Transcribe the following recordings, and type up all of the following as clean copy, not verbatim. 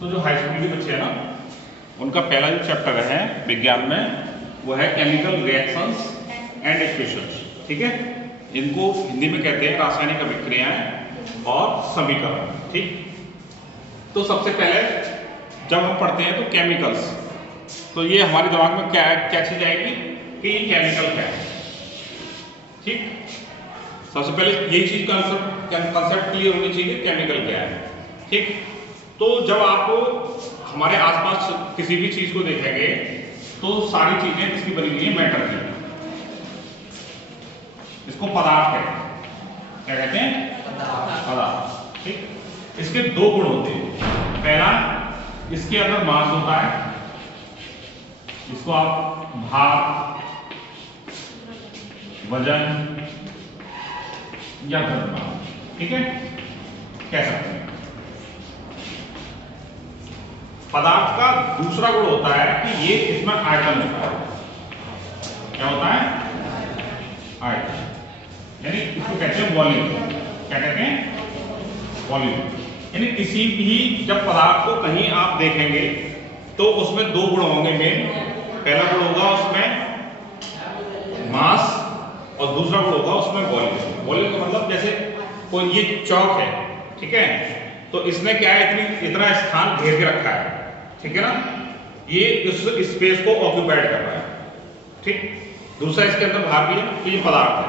तो जो high school के बच्चे हैं ना, उनका पहला जो चैप्टर है विज्ञान में वो है केमिकल रिएक्शंस एंड इक्वेशंस। ठीक है, इनको हिंदी में कहते हैं रासायनिक अभिक्रियाएं और समीकरण। ठीक, तो सबसे पहले जब हम पढ़ते हैं तो केमिकल्स, तो ये हमारे दिमाग में क्या क्या चीज आएगी कि ये केमिकल क्या है। ठीक, सबसे पहले यही चीज कंसेप्ट क्लियर होनी चाहिए, केमिकल क्या है। ठीक, तो जब आप हमारे आसपास किसी भी चीज को देखेंगे तो सारी चीजें किसकी बनी हुई है, मैटर की। इसको पदार्थ कहते हैं, क्या कहते हैं, पदार्थ। ठीक, इसके दो गुण होते हैं। पहला, इसके अंदर मास होता है, इसको आप भार, वजन या द्रव्यमान, ठीक है, कह सकते हैं। पदार्थ का दूसरा गुण होता है कि ये इसमें आयतन होता है। क्या होता है, आयतन, यानी इसको कहते हैं वॉल्यूम। क्या कहते हैं, वॉल्यूम। यानी किसी भी जब पदार्थ को कहीं आप देखेंगे तो उसमें दो गुण होंगे मेन। पहला गुण होगा उसमें मास और दूसरा गुण होगा उसमें वॉल्यूम। वॉल्यूम का मतलब जैसे कोई ये चौक है, ठीक है, तो इसने क्या है, इतना स्थान घेर के रखा है, ठीक है ना, ये इस स्पेस को ऑक्यूपाइड कर रहा है। ठीक, दूसरा इसके अंदर भाग भी है, तो ये पदार्थ है।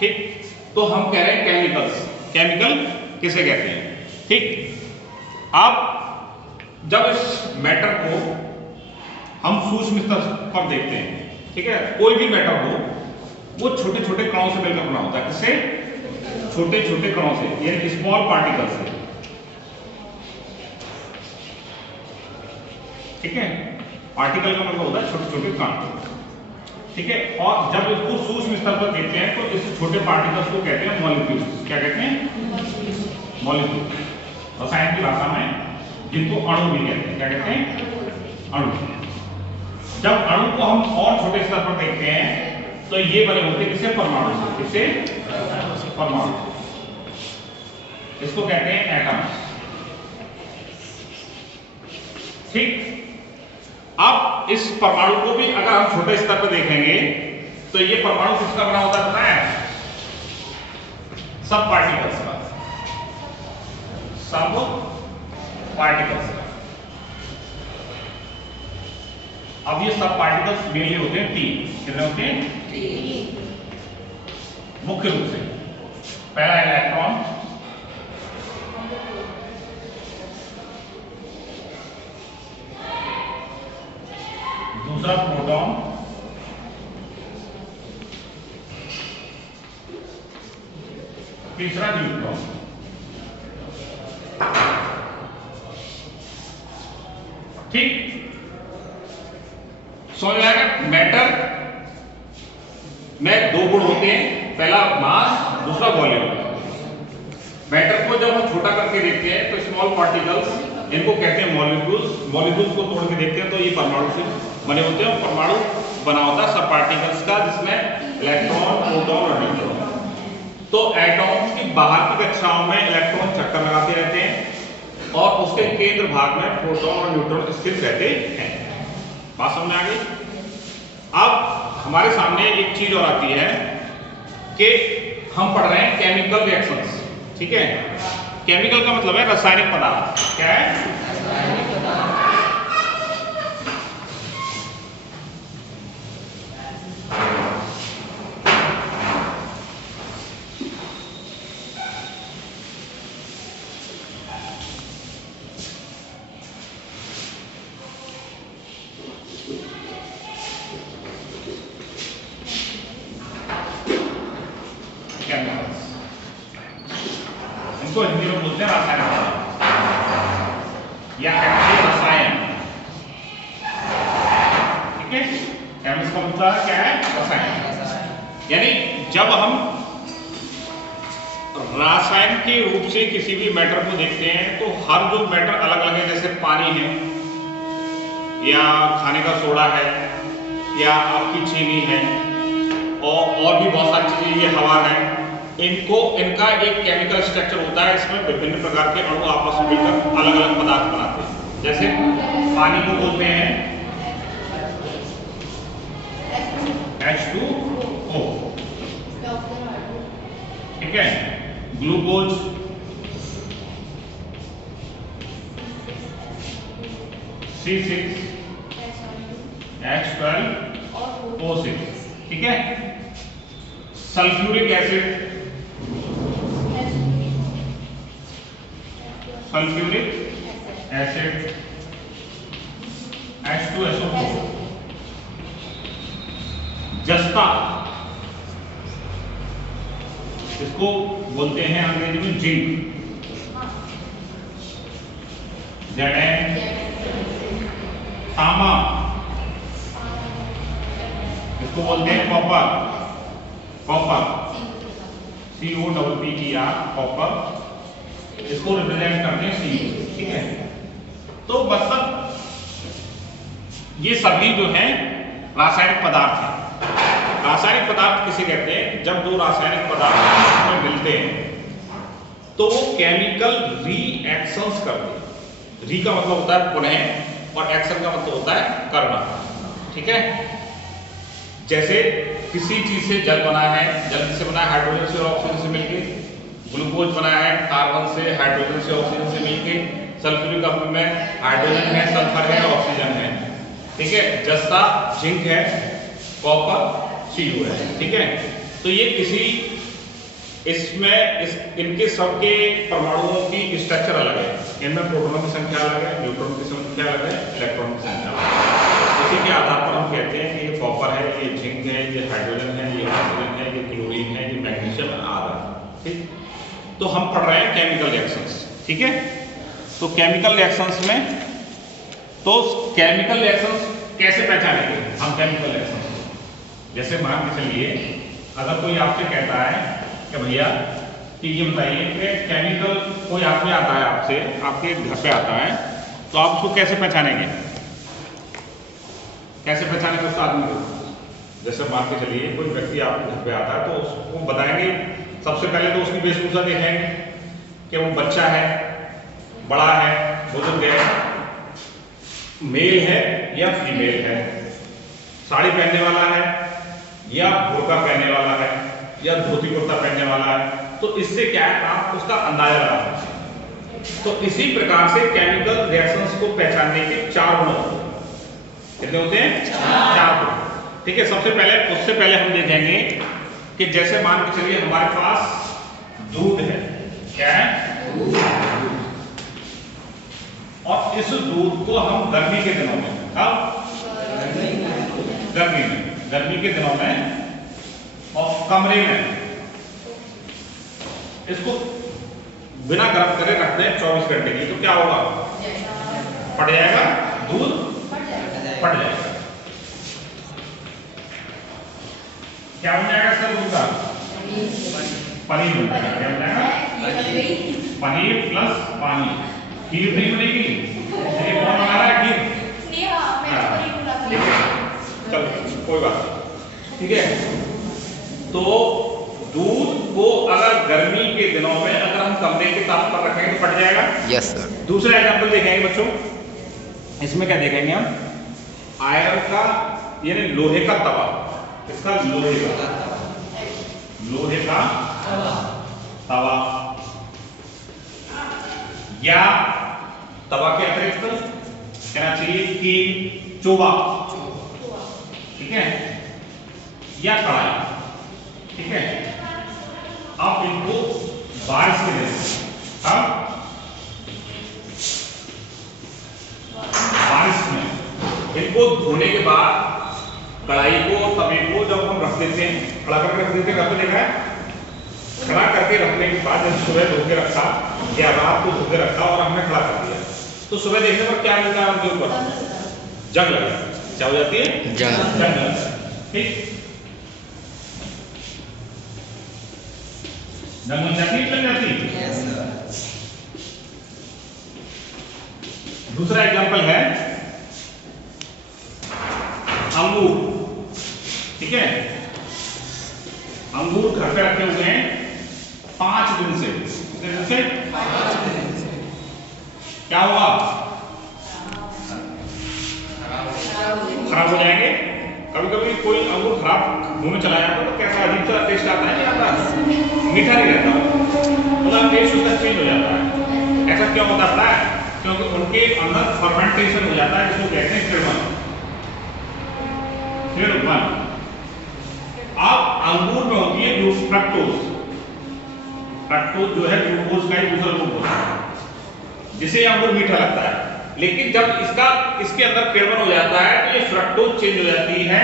ठीक, तो हम कह रहे हैं केमिकल्स। केमिकल किसे कहते हैं। ठीक, अब जब इस मैटर को हम सूक्ष्म स्तर पर देखते हैं, ठीक है, कोई भी मैटर हो वो छोटे छोटे कणों से मिलकर बना होता है। किससे, छोटे छोटे कणों से, यानी स्मॉल पार्टिकल से। ठीक है, पार्टिकल का मतलब होता है छोटे छोटे कण। ठीक है, और जब इसको सूक्ष्म स्तर पर देखते हैं तो इस छोटे पार्टिकल्स को कहते हैं मॉलिक्यूल्स। क्या कहते हैं, मॉलिक्यूल। रसायन की भाषा में जिनको अणु भी कहते हैं। क्या कहते हैं, अणु। जब अणु को हम और छोटे स्तर पर देखते हैं तो ये बने होते हैं किससे, परमाणु से। किससे, परमाणु। इसको कहते हैं एटम्स। ठीक, अब इस परमाणु को भी अगर हम छोटे स्तर पर देखेंगे तो ये परमाणु किसका बना होता है, पता है, सब पार्टिकल्स का। सब पार्टिकल्स का। अब ये सब पार्टिकल्स मेनली होते हैं तीन। कितने होते हैं, मुख्य रूप से। पहला इलेक्ट्रॉन, दूसरा प्रोटॉन, तीसरा न्यूट्रॉन। ठीक, समझ में आएगा। मैटर में दो गुण होते हैं, पहला मास, दूसरा वॉल्यूम। मैटर को जब हम छोटा करके देखते हैं तो स्मॉल पार्टिकल्स, इनको कहते हैं मॉलिक्यूल्स। मॉलिक्यूल्स को तोड़ के देखते हैं तो ये परमाणु से बने होते हैं। परमाणु बना होता है सब पार्टिकल्स का, जिसमें इलेक्ट्रॉन, प्रोटॉन और न्यूट्रॉन। तो एटॉम्स की बाहर की कक्षाओं में इलेक्ट्रॉन चक्कर लगाते रहते हैं और उसके केंद्र भाग में प्रोटॉन और न्यूट्रॉन स्थित रहते हैं। बात समझ में आ गई। अब हमारे सामने एक चीज और आती है कि हम पढ़ रहे हैं केमिकल रिएक्शंस। ठीक है, केमिकल का मतलब है रासायनिक पदार्थ। क्या है, रासायनिक पदार्थ। इसको हिंदी में बोलते हैं रासायनिक या रसायन। ठीक है, केमिस्ट्री का मतलब क्या है, रसायन। यानी जब हम रासायन के रूप से किसी भी मैटर को देखते हैं तो हर जो मैटर अलग अलग है, जैसे पानी है या खाने का सोडा है या आपकी चीनी है और भी बहुत सारी चीजें, ये हवा है, इनका एक केमिकल स्ट्रक्चर होता है, इसमें विभिन्न प्रकार के अणु आपस में मिलकर अलग अलग पदार्थ बनाते हैं। जैसे पानी को बोलते हैं H2O, ठीक है, ग्लूकोज C6H12O6, ठीक है। सल्फ्यूरिक एसिड H2SO4, जस्ता, इसको बोलते हैं अंग्रेजी में जिंक, Zn, तांबा, इसको बोलते हैं कॉपर, COPPER, कॉपर, इसको रिप्रेजेंट करते हैं Cu, ठीक है। तो मतलब ये सभी जो है रासायनिक पदार्थ हैं। रासायनिक पदार्थ किसे कहते हैं? जब दो रासायनिक पदार्थ में मिलते हैं तो वो केमिकल रिएक्शंस करते हैं। री का मतलब होता है पुनः और एक्शन का मतलब होता है करना, ठीक है। जैसे किसी चीज से जल बना है, जल से बना है हाइड्रोजन से और ऑक्सीजन से मिलके, ग्लूकोज बना है कार्बन से, हाइड्रोजन से, ऑक्सीजन से मिलके, सल्फ्यूरिक एसिड में हाइड्रोजन है, सल्फर है, ऑक्सीजन है, ठीक है। जस्ता जिंक है, कॉपर Cu है, ठीक है। तो ये किसी इसमें इनके सबके परमाणुओं की स्ट्रक्चर अलग है। इनमें प्रोटॉनों की संख्या अलग है, न्यूट्रॉन की संख्या अलग है, इलेक्ट्रॉन की संख्या अलग है। इसी के आधार पर हम कहते हैं कि ये कॉपर है, ये जिंक है, ये हाइड्रोजन है, ये ऑक्सीजन है, ये क्लोरीन है, ये मैग्नीशियम है, आदि, ठीक। तो हम पढ़ रहे हैं केमिकल रिएक्शंस, ठीक है। तो केमिकल रिएक्शंस में तो केमिकल रिएक्शंस कैसे पहचानेंगे हम केमिकल रिएक्शंस? जैसे मान के चलिए अगर कोई आपसे कहता है कि भैया कि ये बताइए कि केमिकल, कोई आदमी आता है आपसे, आपके घर पे आता है, तो आप उसको कैसे पहचानेंगे? कैसे पहचानेंगे उस आदमी को? जैसे मान के चलिए कोई व्यक्ति आपके घर पे आता है तो उसको बताएंगे, सबसे पहले तो उसकी वेशभूषा देखेंगे कि वो बच्चा है, बड़ा है, बुजुर्ग है, मेल है या फीमेल है, साड़ी पहनने वाला है या बुर्का पहनने वाला है या धोती कुर्ता पहनने वाला है। तो इससे क्या है, आप उसका अंदाजा लगा सकते हैं। तो इसी प्रकार से केमिकल रिएक्शंस को पहचानने के 4 गुण होते हैं। कितने होते हैं? 4 गुण, ठीक है। उससे पहले हम देखेंगे कि जैसे मान के चलिए हमारे पास दूध है, क्या है? और इस दूध को हम गर्मी के दिनों में, गर्मी के दिनों में और कमरे में इसको बिना गर्म करे रख दें 24 घंटे की, तो क्या होगा? फट जाएगा, दूध फट जाएगा। क्या बन जाएगा सर दूध का? पनीर बन जाएगा। क्या बन जाएगा? पनीर प्लस पानी। खीर नहीं बनेगी। ये कौन बना रहा है खीर? चलो कोई बात नहीं, ठीक है। तो दूध को अगर गर्मी के दिनों में अगर हम कमरे के तापमान पर रखेंगे तो फट जाएगा। Yes sir. दूसरा एग्जांपल देखेंगे बच्चों, इसमें क्या देखेंगे हम? आयरन का यानी लोहे का तवा, इसका लोहे का तवा या तवा के अतिरिक्त कहना चाहिए कि चोबा, ठीक है, या कढ़ाई, ठीक है। आप इनको बारिश के दिन, अब बारिश में इनको धोने के बाद कढ़ाई को, तवे को जब हम रख देते हैं, खड़ा करके रख देते हैं, घर पे देखा है, खड़ा करके रखने के बाद जब सुबह धो के रखा या रात को धो के रखा और हमने खड़ा कर दिया, तो सुबह देखने पर क्या मिलता है उनके ऊपर? जंग लग जाती है। क्या हो जाती है? जंग लग जाती है, ठीक। जंग लग जाती है। दूसरा एग्जांपल है अंगूर, ठीक है। अंगूर घर पे रखे हुए हैं 5 दिन से, कितने दिन से? 5 दिन से। क्या होगा? खराब हो जाएंगे। कभी कभी कोई अंगूर खराब मुंह में चला जाता है तो कैसा अजीब सा टेस्ट आता है, नहीं आता, मीठा नहीं रहता, मतलब टेस्ट उसका चेंज हो जाता है। ऐसा क्यों होता है? क्योंकि उनके अंदर फर्मेंटेशन हो जाता है, जिसको कहते हैं किण्वन। अब अंगूर में होती है फ्रक्टोज। फ्रक्टोज जो है ग्लूकोज का ही दूसरा रूप होता है, जिसे अंगूर मीठा लगता है। लेकिन जब इसके अंदर किण्वन हो जाता है तो ये फ्रक्टोज चेंज हो जाती है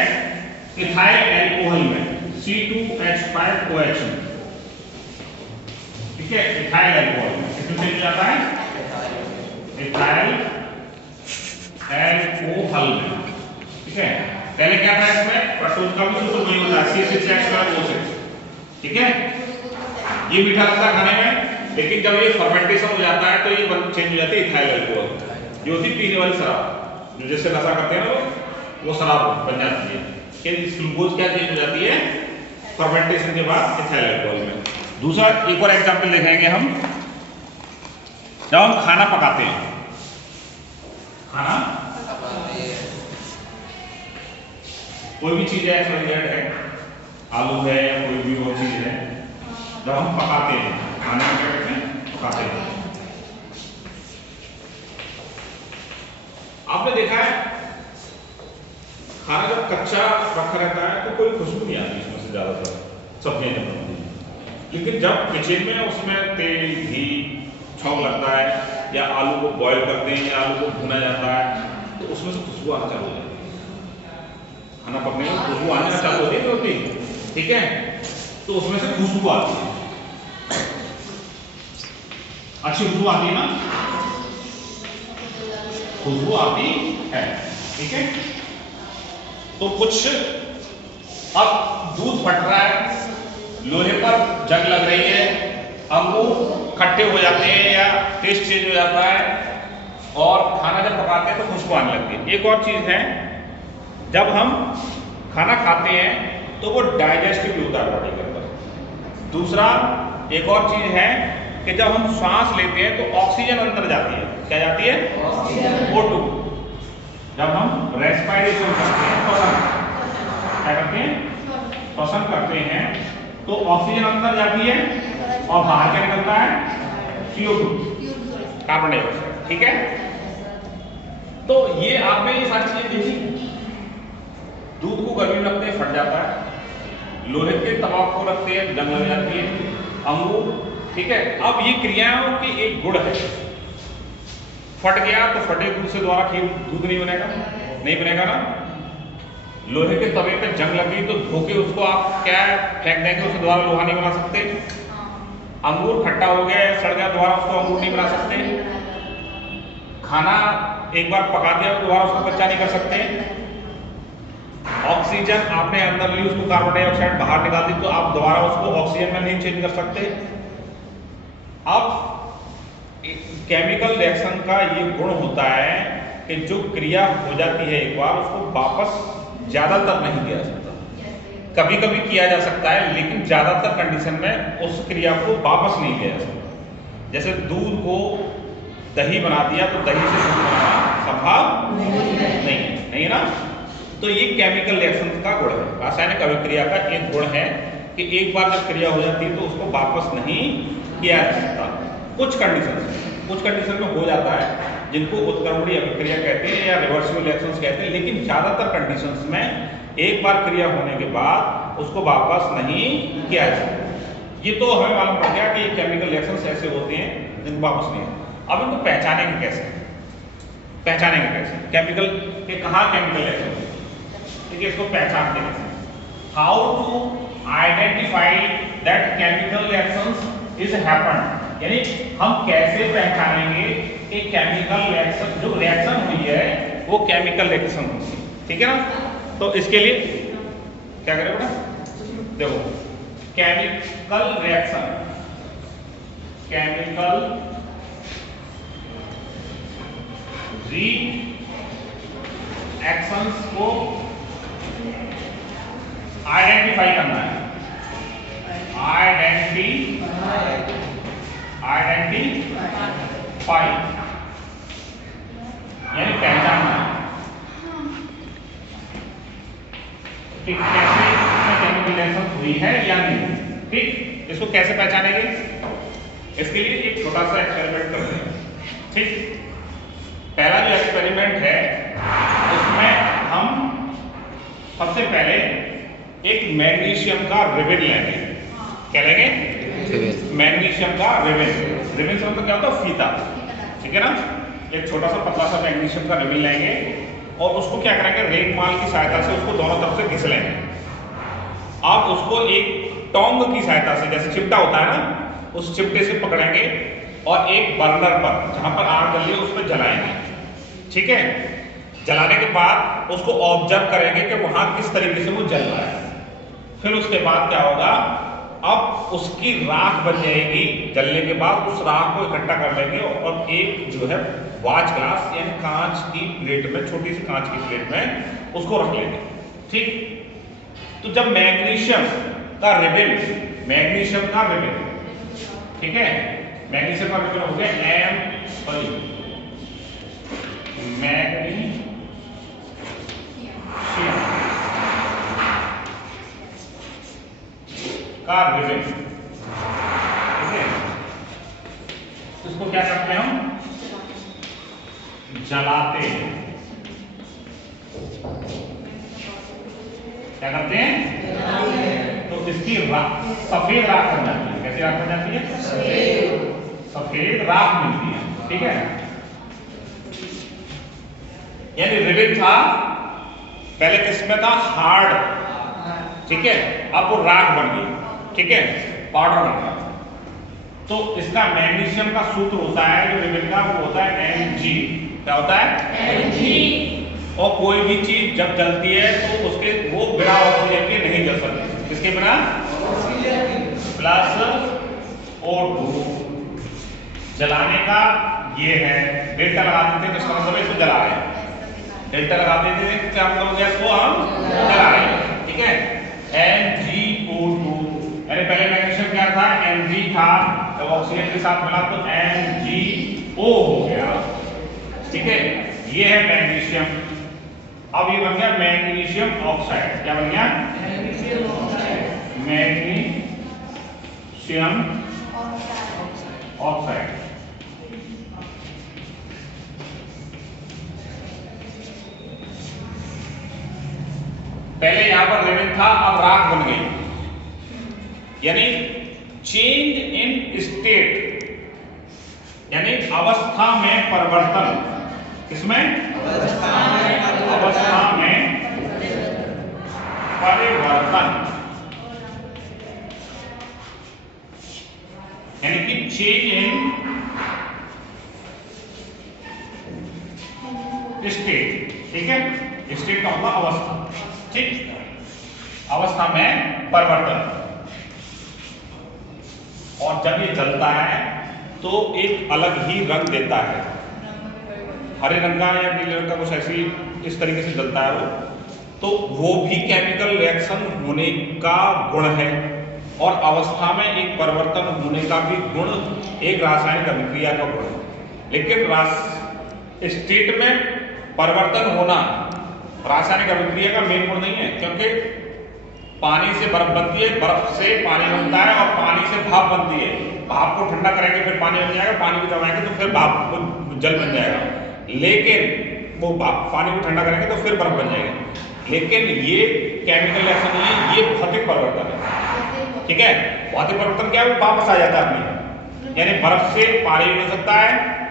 इथाइल अल्कोहल में, C2H5OH में। ठीक है, इथाइल अल्कोहल में किसमें चेंज हो जाता है? इथाइल अल्कोहल में। ठीक है, पहले क्या था इसमें? फ्रक्टोज का भी सूत्र वही होता है, C6H12O6। ठीक है, ये मीठा लगता है खाने में, लेकिन जब ये फर्मेंटेशन हो जाता है तो ये चेंज हो जाती है इथाइल अल्कोहल, जो होती पीने वाली शराब, जो जैसे नशा करते हैं ना वो शराब बन जाती है। कि ग्लूकोज क्या चेंज हो जाती है फर्मेंटेशन के बाद इथाइल अल्कोहल में। दूसरा एक और एग्जांपल देखेंगे हम, जब हम खाना पकाते हैं, खाना कोई भी चीज है, है आलू है या कोई भी और चीज है, जब हम पकाते हैं, खाने में क्या कहते हैं? पकाते हैं। आपने देखा है खाना जब कच्चा रखा रहता है तो कोई खुशबू नहीं आती इसमें से, ज्यादातर सब्जियां जब बनती हैं। लेकिन जब किचन में उसमें तेल घी छौंक लगता है, या आलू को बॉईल करते हैं या आलू को भुना जाता है, तो उसमें से खुशबू आना चालू हो जाती है। खाना पकने में खुशबू आना चालू होती है। ठीक है, तो उसमें से खुशबू आती है, अच्छी खुशबू आती है ना, खुशबू आती है। ठीक है, तो कुछ अब दूध फट रहा है, लोहे पर जंग लग रही है, अंगूर खट्टे हो जाते हैं या टेस्ट चेंज हो जाता है, और खाना जब पकाते हैं तो खुशबू आने लगती है। एक और चीज है, जब हम खाना खाते हैं तो वो डाइजेस्टिव होता है बॉडी के अंदर। दूसरा एक और चीज है कि जब हम सांस लेते हैं तो ऑक्सीजन अंदर जाती है। क्या जाती है? O2। जब हम रेस्पिरेशन करते हैं, क्या करते हैं? श्वसन करते हैं, तो ऑक्सीजन अंदर जाती है और बाहर क्या निकलता है? CO2, carbon dioxide. ठीक है, तो ये आपने ये सारी चीजें देखी। दूध को गर्मी में रखते हैं, फट जाता है, लोहे के तवा को रखते हैं, जंग लग जाती है, अंगूर। ठीक है, अब ये क्रियाओं की एक गुण है, फट गया तो फटे दूध से द्वारा दूध नहीं बनेगा, नहीं बनेगा ना। लोहे के तवे पे जंग लग गई तो धोके उसको आप क्या फेंक देंगे, उससे दोबारा लोहा नहीं बना सकते। अंगूर खट्टा हो गया, सड़ गया, दोबारा उसको अंगूर नहीं बना सकते। खाना एक बार पका दिया तो दोबारा उसको कच्चा नहीं कर सकते। ऑक्सीजन आपने अंदर ली, उसको कार्बन डाइऑक्साइड बाहर निकाल दी, तो आप दोबारा उसको ऑक्सीजन में नहीं चेंज कर सकते। अब केमिकल रिएक्शन का ये गुण होता है कि जो क्रिया हो जाती है एक बार, उसको वापस ज्यादातर नहीं किया जा सकता। कभी कभी किया जा सकता है, लेकिन ज्यादातर कंडीशन में उस क्रिया को वापस नहीं किया जा सकता। जैसे दूध को दही बना दिया तो दही से दूध बनाना संभव नहीं है ना। तो ये केमिकल रिएक्शन का गुण है, रासायनिक अभिक्रिया का एक गुण है कि एक बार जब क्रिया हो जाती है तो उसको वापस नहीं किया जा सकता। कुछ कंडीशन में हो जाता है, जिनको उत्क्रमणीय अभिक्रिया कहते हैं या रिवर्सिबल रिएक्शंस कहते हैं, लेकिन ज्यादातर कंडीशंस में एक बार क्रिया होने के बाद उसको वापस नहीं किया जा सकता। ये तो हमें मालूम पड़ गया कि ये केमिकल रिएक्शंस ऐसे होते हैं जिनको वापस नहीं। अब इनको पहचानेंगे कैसे? केमिकल के कहाँ केमिकल रिएक्शन, ठीक है, इसको पहचानते हैं। How to identify that chemical reactions is happened, यानी हम कैसे पहचानेंगे कि केमिकल रिएक्शन, जो रिएक्शन हुई है वो केमिकल रिएक्शन हुई है। ठीक है ना, तो इसके लिए क्या करें बेटा, देखो केमिकल रिएक्शन, केमिकल रिएक्शंस को आइडेंटिफाई करना है, आइडेंटिफाई आइडेंटिफाई यानी पहचानना। ठीक, कैसे इसमें केमिकल रिएक्शन हुई है या नहीं। ठीक, इसको कैसे पहचानेंगे, इसके लिए एक छोटा सा एक्सपेरिमेंट करते हैं। ठीक, पहला जो एक्सपेरिमेंट है उसमें हम सबसे पहले एक मैग्नीशियम का रिबन लेंगे। क्या लेंगे? मैग्नीशियम का रिबन। रिबन से मतलब क्या होता है? फीता। ठीक है ना, एक छोटा सा पतला सा मैग्नीशियम का रिबन लेंगे और उसको क्या करेंगे, रेगमाल की सहायता से उसको दोनों तरफ से घिस लेंगे। आप उसको एक टोंग की सहायता से, जैसे चिमटा होता है ना, उस चिमटे से पकड़ेंगे और एक बर्नर पर जहां पर आग जल रही है उस पर जलाएंगे। ठीक है, जलाने के बाद उसको ऑब्जर्व करेंगे कि वहां किस तरीके से वो जल रहा है। फिर उसके बाद क्या होगा, अब उसकी राख बन जाएगी। जलने के बाद उस राख को इकट्ठा कर लेंगे और एक जो है वाच ग्लास यानी कांच की प्लेट में, छोटी सी कांच की प्लेट में उसको रख लेंगे। ठीक, तो जब मैग्नीशियम का रिबन, ठीक है, मैग्नीशियम का रिबन हो गया मैग्नीशियम का रिबन। ठीक है, इसको क्या करते हैं, हम जलाते हैं। क्या करते हैं? तो इसकी सफेद राख बन जाती है। कैसी राख बन जाती है? सफेद राख मिलती है। ठीक है, यानी रिबन था पहले किसमें था? हार्ड। ठीक है, अब वो राख बन गई। ठीक है, पाउडर बन गया। तो इसका मैग्नीशियम का सूत्र होता है जो रिबन का, वो होता है Mg। क्या होता है? Mg। और कोई भी चीज जब जलती है तो उसके वो बिना ऑक्सीजन के नहीं जल सकती। किसके बिना? Plus O2। जलाने का ये है, डेल्टा लगा देते हैं तो इसका मतलब इसको जला रहे हैं। डेल्टा लगा देते हैं क्या मतलब हो गया, इसको हम जला रहे हैं। ठीक है, MgO2 यानी पहले मैग्नीशियम क्या था? Mg था, जब ऑक्सीजन के साथ मिला तो MgO हो गया। ठीक है, ये है मैग्नीशियम। अब ये बन गया मैग्नीशियम ऑक्साइड। क्या बन गया? Magnesium oxide. पहले यहां पर रिबन था, अब राख बन गई, यानी चेंज इन स्टेट यानी अवस्था में परिवर्तन। किसमें? अवस्था में परिवर्तन यानी कि चेंज इन स्टेट। ठीक है, स्टेट का मतलब अवस्था। ठीक, अवस्था में परिवर्तन। और जब ये जलता है तो एक अलग ही रंग देता है, हरे रंग का या नीले रंग का, कुछ ऐसी इस तरीके से जलता है वो। तो वो भी केमिकल रिएक्शन होने का गुण है और अवस्था में एक परिवर्तन होने का भी गुण एक रासायनिक अभिक्रिया का गुण है। लेकिन स्टेट में परिवर्तन होना रासायनिक अभिक्रिया का मेन गुण नहीं है, क्योंकि पानी से बर्फ बनती है, बर्फ से पानी बनता है और पानी से भाप बनती है। भाप को ठंडा करेंगे फिर पानी बन जाएगा, पानी को जमाएंगे तो फिर भाप जल बन जाएगा। लेकिन वो पानी को ठंडा करेंगे तो फिर बर्फ बन जाएगा। लेकिन ये केमिकल रिएक्शन नहीं है, ये भौतिक परिवर्तन है। ठीक है, भौतिक परिवर्तन क्या है? वो वापस आ जाता है अपनी, यानी बर्फ से पानी बन सकता है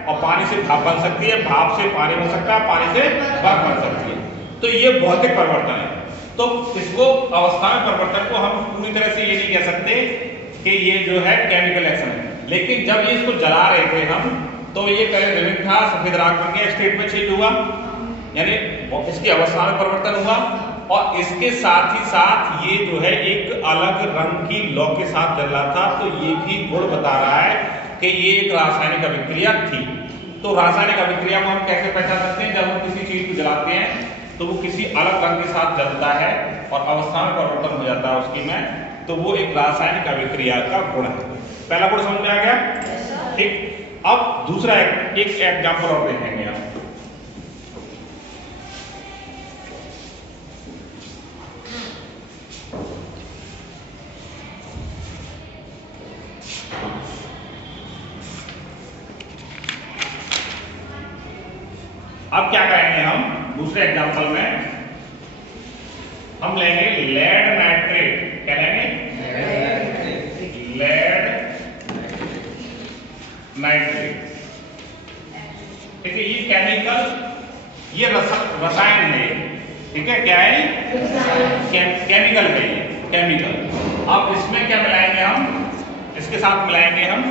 और पानी से भाप बन सकती है, भाप से पानी बन सकता है, पानी से बर्फ बन सकती है। तो ये भौतिक परिवर्तन है। तो इसको अवस्था में परिवर्तन को हम पूरी तरह से ये नहीं कह सकते कि ये जो है केमिकल रिएक्शन है। लेकिन जब ये इसको जला रहे थे हम, तो ये पहले रिबन था, सफेद राख बन गया, स्टेट में चेंज हुआ, यानी इसकी अवस्था में परिवर्तन हुआ। और इसके साथ ही साथ ये जो है एक अलग रंग की लौ के साथ जल रहा था। तो ये भी गुण बता रहा है कि ये एक रासायनिक अभिक्रिया थी। तो रासायनिक अभिक्रिया को हम कैसे पहचान सकते हैं? जब हम किसी चीज को जलाते हैं तो वो किसी अलग रंग के साथ जलता है और अवस्था में परिवर्तन हो जाता है उसकी में, तो वो एक रासायनिक अभिक्रिया का गुण है। पहला कोड समझ में आ गया? ठीक, अब दूसरा एक एग्जांपल और देखेंगे हम। अब क्या करेंगे हम दूसरे एग्जांपल में, हम लेंगे लेड नाइट्रेट। क्या लेंगे? Lead nitrate. ठीक है, ये केमिकल, ये रसायन है। ठीक है, क्या है? केमिकल है ये, केमिकल। अब इसमें क्या मिलाएंगे हम? इसके साथ मिलाएंगे हम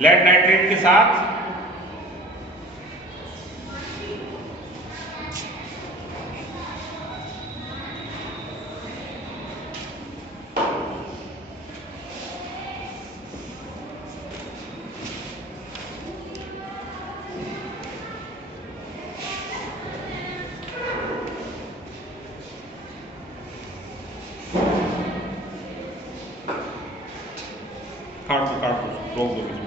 लेड नाइट्रेट के साथ काट दो, रोक दो।